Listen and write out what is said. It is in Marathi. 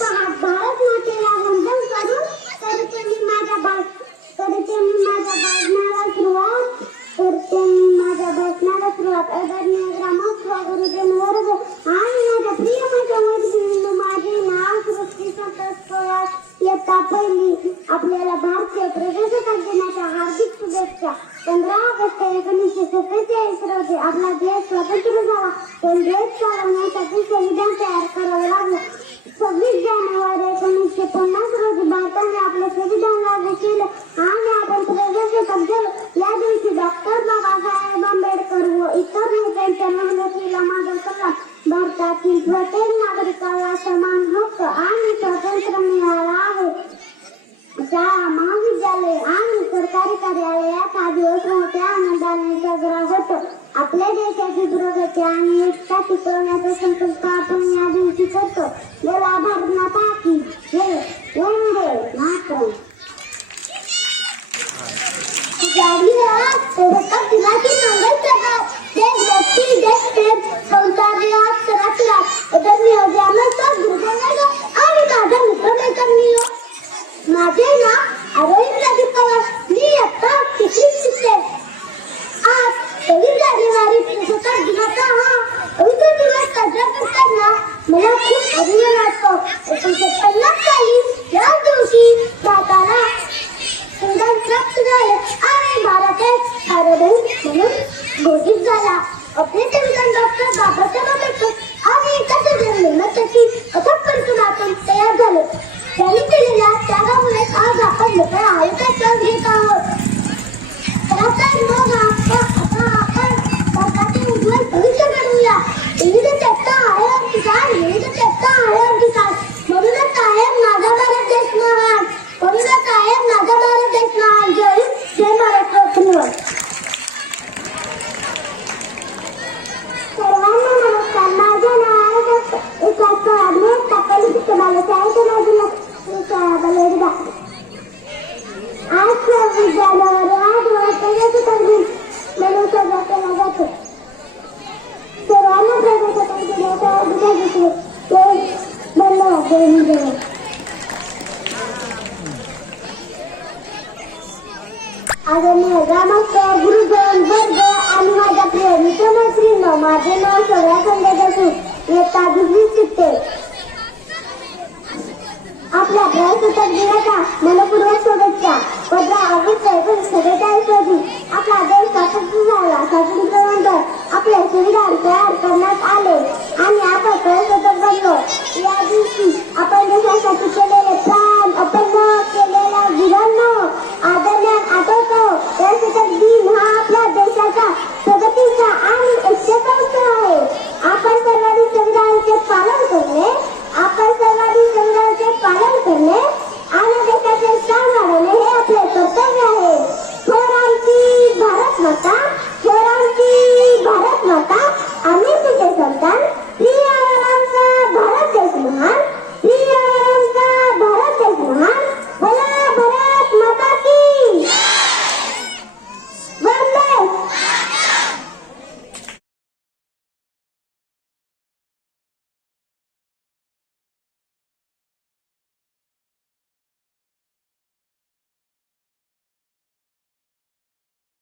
भारत मातेला वंदन करून करते मी माझ्या भाषणाला सुरुवात आदरणीय ग्रामस्थ गुरुजन वर्ग आणि माझ्या प्रिय मैत्रिणींनो, माझे नाव सृष्टी संतोष पवार. इयत्ता पहिली. आपल्याला भारतीय प्रजासत्ताक दिनाच्या हार्दिक शुभेच्छा. 15 ऑगस्ट 1947 रोजी आपला देश स्वतंत्र झाला. पण देश चालवण्यासाठी संविधान तयार करावे लागले. 26 जानेवारी 1950 रोजी भारताने आपले संविधान लागू केले आणि आपण प्रजासत्ताक झालो. या दिवशी डॉक्टर बाबासाहेब आंबेडकर व इतर नेत्यांच्या मेहनतीला माझा सलाम. भारतातील प्रत्येक नागरिकाला समान हक्क आणि स्वातंत्र्य मिळाला आहे. शाळा, महाविद्यालय आणि सरकारी कार्यालयात हा दिवस मोठ्या आनंदाने साजरा होतो. आपल्या देशाची प्रगती आणि एकता टिकवण्याचा संकल्प आपण या दिवशी करतो. बोला भारत माता की जय. वंदे मातरम. दिनाची मंगल सभा देशभक्ती देशप्रेम संसारात सरसरात आदरणीय ग्रामस्थ गुरुजन आणि माझा मित्रमैत्रिणींनो, माझे नाव अरविंद पवार. मी इयत्ता तिसरीत शिकते. आज 23 जानेवारी प्रजासत्ताक दिनाचा हा पवित्र दिवस साजरा करताना मला खूप अभिमान वाटतो. 1950 साली या दिवशी भारताला संविधान प्राप्त झाले आणि भारत एक सार्वभौम म्हणून घोषित झाला. आपले संविधान डॉक्टर बाबासाहेब आंबेडकर आणि एकाच निर्मात्याची अथक परिश्रमातून तयार झाले. त्यांनी केलेल्या त्यागामुळे आज आपण मोठ्या आयुष्याचा घेत आहोत. तर मग आता आपण भारताचे उज्ज्वल भविष्य घडवूया. विविधतेत आहे अंगीकार, विविधतेत आहे अंगीकार. म्हणूनच आहे माझा भारत देश महान. म्हणूनच आहे माझा भारत देश महान. जय हिंद, जय महाराष्ट्र. धन्यवाद. सर्वांना नमस्कार. माझे नाव आज 26 जानेवारी हा दिवस प्रजासत्ताक दिन म्हणून साजरा केला जातो. सर्वांना प्रजासत्ताक दिनाच्या हार्दिक शुभेच्छा. धन्यवाद. जय हिंद, जय. आदरणीय ग्रामस्थ गुरुजन वर्ग आणि माझ्या प्रिय मित्रमैत्रिणींनो, माझे नाव सगळ्या संदेश असून इयत्ता 2रीत शिकते. आपल्या प्रजासत्ताक दिनाच्या मनपूर्वक शुभेच्छा. 15 ऑगस्ट 1947 रोजी आपला देश स्वतंत्र झाला. स्वातंत्र्यानंतर आपले संविधान तयार करण्यात आले आणि आपण प्रजासत्ताक बनलो. या दिवशी